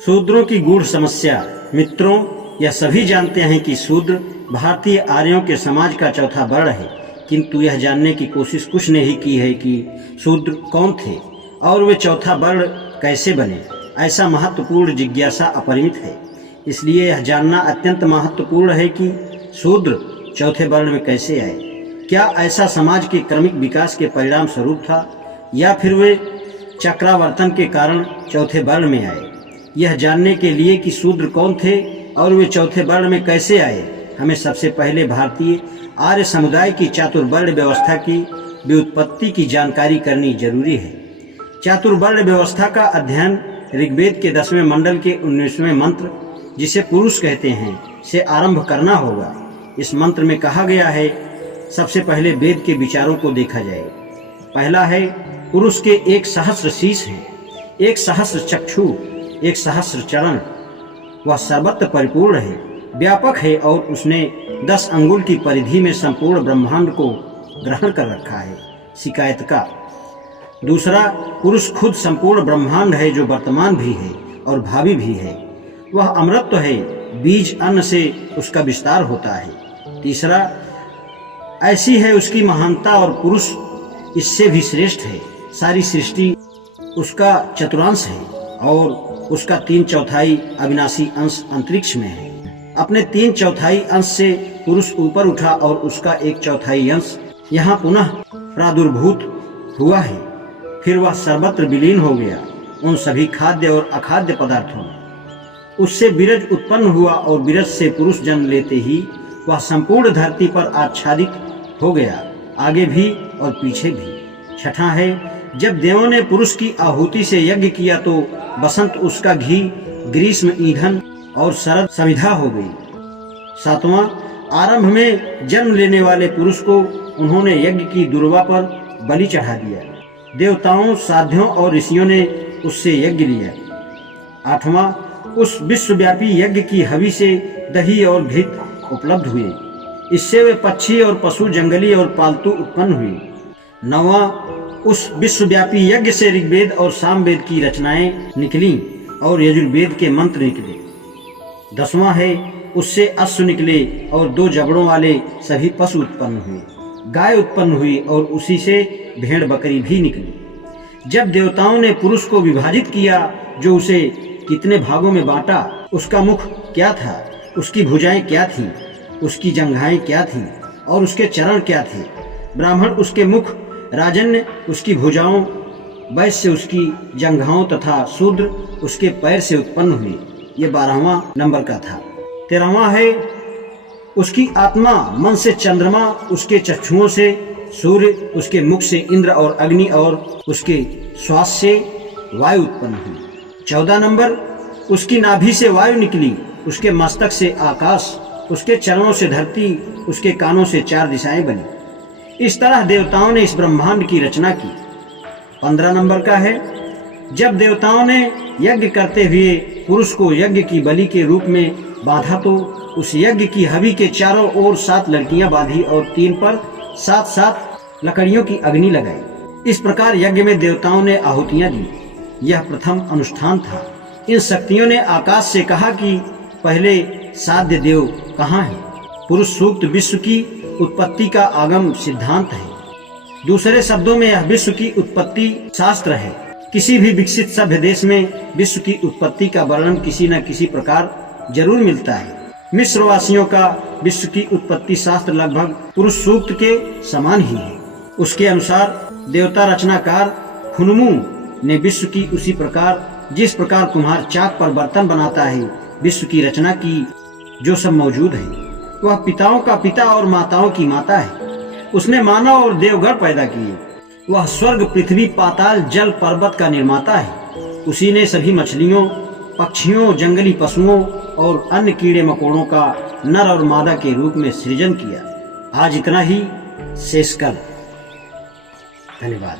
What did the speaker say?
शूद्रों की गूढ़ समस्या। मित्रों, यह सभी जानते हैं कि शूद्र भारतीय आर्यों के समाज का चौथा वर्ण है, किंतु यह जानने की कोशिश कुछ ने ही की है कि शूद्र कौन थे और वे चौथा वर्ण कैसे बने। ऐसा महत्वपूर्ण जिज्ञासा अपरिमित है। इसलिए यह जानना अत्यंत महत्वपूर्ण है कि शूद्र चौथे वर्ण में कैसे आए। क्या ऐसा समाज के क्रमिक विकास के परिणाम स्वरूप था या फिर वे चक्रावर्तन के कारण चौथे वर्ण में आए। यह जानने के लिए कि शूद्र कौन थे और वे चौथे वर्ण में कैसे आए, हमें सबसे पहले भारतीय आर्य समुदाय की चातुर्वर्ण व्यवस्था की व्युत्पत्ति की जानकारी करनी जरूरी है। चातुर्वर्ण व्यवस्था का अध्ययन ऋग्वेद के 10वें मंडल के 19वें मंत्र, जिसे पुरुष कहते हैं, से आरंभ करना होगा। इस मंत्र में कहा गया है, सबसे पहले वेद के विचारों को देखा जाए। पहला है, पुरुष के 1 सहस्र शीश हैं, 1 सहस्र चक्षु, 1 सहस्र चरण। वह सर्वत्र परिपूर्ण है, व्यापक है और उसने 10 अंगुल की परिधि में संपूर्ण ब्रह्मांड को ग्रहण कर रखा है। शिकायत का। दूसरा, पुरुष खुद संपूर्ण ब्रह्मांड है, जो वर्तमान भी है और भावी भी है। वह अमृत है, बीज अन्न से उसका विस्तार होता है। तीसरा, ऐसी है उसकी महानता और पुरुष इससे भी श्रेष्ठ है। सारी सृष्टि उसका चतुर्थांश है और उसका 3/4 अविनाशी अंश अंतरिक्ष में है। अपने 3/4 अंश से पुरुष ऊपर उठा और उसका 1/4 अंश यहाँ पुनः प्रादुर्भूत हुआ है। फिर वह सर्वत्र विलीन हो गया, उन सभी खाद्य और अखाद्य पदार्थों में। उससे बीरज उत्पन्न हुआ और बीरज से पुरुष जन्म लेते ही वह संपूर्ण धरती पर आच्छादित हो गया, आगे भी और पीछे भी। छठा है, जब देवों ने पुरुष की आहुति से यज्ञ किया तो बसंत उसका घी, ग्रीष्म ईंधन और शरद समिधा हो गई। सातवां, आरंभ में जन्म लेने वाले पुरुष को उन्होंने यज्ञ की दुर्वा पर बलि चढ़ा दिया। देवताओं, साध्यों और ऋषियों ने उससे यज्ञ लिया। आठवां, उस विश्वव्यापी यज्ञ की हवि से दही और घृत उपलब्ध हुए। इससे वे पक्षी और पशु, जंगली और पालतू उत्पन्न हुए। नौवां, उस विश्वव्यापी यज्ञ से ऋग्वेद और सामवेद की रचनाएं निकली और यजुर्वेद के मंत्र निकले। 10वां है, उससे अश्व निकले और 2 जबड़ों वाले सभी पशु उत्पन्न हुए। गाय उत्पन्न हुई और उसी से भेड़ बकरी भी निकली। जब देवताओं ने पुरुष को विभाजित किया, जो उसे कितने भागों में बांटा, उसका मुख क्या था, उसकी भुजाएं क्या थीं, उसकी जंघाएं क्या थीं और उसके चरण क्या थे। ब्राह्मण उसके मुख, राजन्य उसकी भुजाओं, वैश्य उसकी जंघाओं तथा शूद्र उसके पैर से उत्पन्न हुए। ये 12वां नंबर का था। 13वां है, उसकी आत्मा मन से चंद्रमा, उसके चक्षुओं से सूर्य, उसके मुख से इंद्र और अग्नि और उसके श्वास से वायु उत्पन्न हुई। 14 नंबर, उसकी नाभि से वायु निकली, उसके मस्तक से आकाश, उसके चरणों से धरती, उसके कानों से 4 दिशाएं बनी। इस तरह देवताओं ने इस ब्रह्मांड की रचना की। 15 नंबर का है, जब देवताओं ने यज्ञ करते हुए पुरुष को यज्ञ की बलि के रूप में बांधा तो उस यज्ञ की हवि के चारों ओर 7 लड़कियां बांधी और 3 पर 7 लकड़ियों की अग्नि लगाई। इस प्रकार यज्ञ में देवताओं ने आहुतियां दी। यह प्रथम अनुष्ठान था। इन शक्तियों ने आकाश से कहा कि पहले साध्य देव कहाँ है। पुरुष सूक्त विश्व की उत्पत्ति का आगम सिद्धांत है। दूसरे शब्दों में यह विश्व की उत्पत्ति शास्त्र है। किसी भी विकसित सभ्य देश में विश्व की उत्पत्ति का वर्णन किसी न किसी प्रकार जरूर मिलता है। मिस्रवासियों का विश्व की उत्पत्ति शास्त्र लगभग पुरुष सूक्त के समान ही है। उसके अनुसार देवता रचनाकार खुनमू ने विश्व की उसी प्रकार, जिस प्रकार कुम्हार चाक पर बर्तन बनाता है, विश्व की रचना की। जो सब मौजूद है वह पिताओं का पिता और माताओं की माता है। उसने मानव और देवगण पैदा किए। वह स्वर्ग, पृथ्वी, पाताल, जल, पर्वत का निर्माता है। उसी ने सभी मछलियों, पक्षियों, जंगली पशुओं और अन्य कीड़े मकोड़ों का नर और मादा के रूप में सृजन किया। आज इतना ही, शेष कल। धन्यवाद।